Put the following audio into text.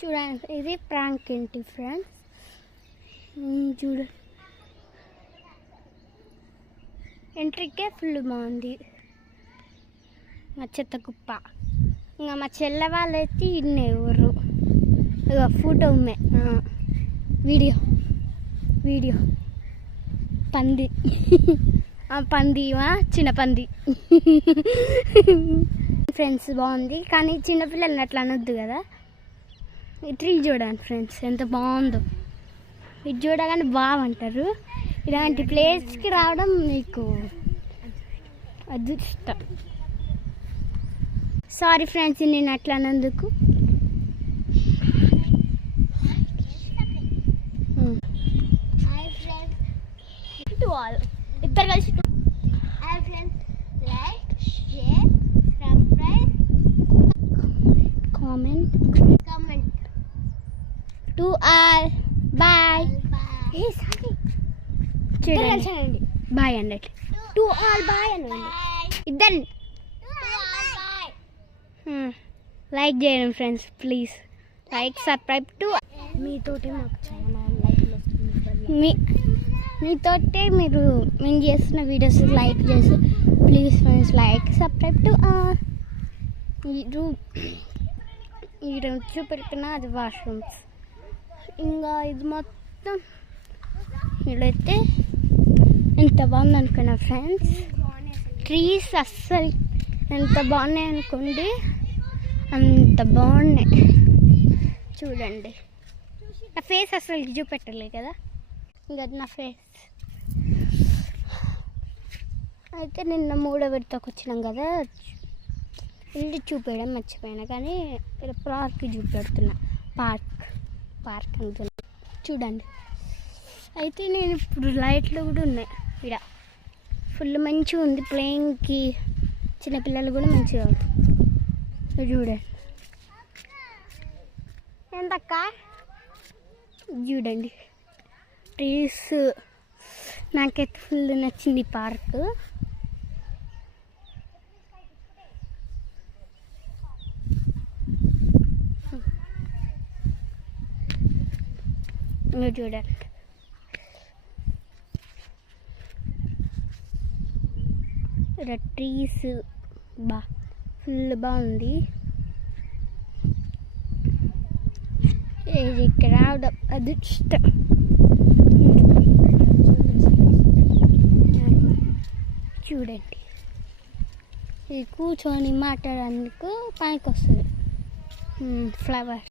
చూడండి, ఇది ప్రాంక్ ఏంటి ఫ్రెండ్స్, చూడండి ఎంట్రీకే ఫుల్ బాగుంది. మా చెత్త కుప్ప. ఇంకా మా చెల్లె వాళ్ళైతే ఇన్నే ఎవరు ఇక ఫోటో ఉమ్మే వీడియో పంది పందివా చిన్న పంది ఫ్రెండ్స్ బాగుంది. కానీ చిన్నపిల్లల్ని అట్లా అనొద్దు కదా. ఈ ట్రీ చూడండి ఫ్రెండ్స్ ఎంత బాగుందో. ఇది చూడగానే బాగుంటారు. ఇలాంటి ప్లేస్కి రావడం మీకు అదృష్టం. సారీ ఫ్రెండ్స్ నేను అట్లా అన్నందుకు. ఇద్దరు కలిసి కామెంట్ టు ఆల్ బాయ్. చూడండి బాయ్ అన్నట్టు టు ఆల్ బాయ్ అనండి. ఇద్దరు లైక్ చేయండి friends please. Like subscribe to. మీతోటి మాకు చాలా లైక్లు వస్తుంది. మీతోటే మేము చేస్తున్న వీడియోస్ లైక్ చేసి please friends like subscribe to. మీరు చూపెట్టిన అది వాష్రూమ్స్. ఇంకా ఇది మొత్తం ఇదైతే ఎంత బాగుంది అనుకున్నా ఫ్రెండ్స్. ట్రీస్ అస్సలు ఎంత బాగున్నాయి అనుకోండి, అంత బాగున్నాయి. చూడండి నా ఫేస్ అసలు చూపెట్టలే కదా. ఇంకా నా ఫేస్ అయితే నిన్న 3వ విడతకు వచ్చినాం కదా, ఇల్లు చూపించడం మర్చిపోయినా. కానీ ఇలా పార్క్ చూపెడుతున్నా. పార్క్ అనుకున్నా. చూడండి అయితే నేను ఇప్పుడు లైట్లు కూడా ఉన్నాయి ఇక్కడ. ఫుల్ మంచిగా ఉంది ప్లేయింగ్కి. చిన్నపిల్లలు కూడా మంచిగా చూడండి. ఎంతక్క చూడండి ట్రీస్. నాకైతే ఫుల్ నచ్చింది పార్క్. మీరు చూడండి ఇక్కడ ట్రీస్ ఫుల్ బాగుంది. ఇది ఇక్కడ రావడం అదృష్టం. చూడండి ఇది కూర్చొని మాట్లాడడానికి పనికి వస్తుంది. ఫ్లవర్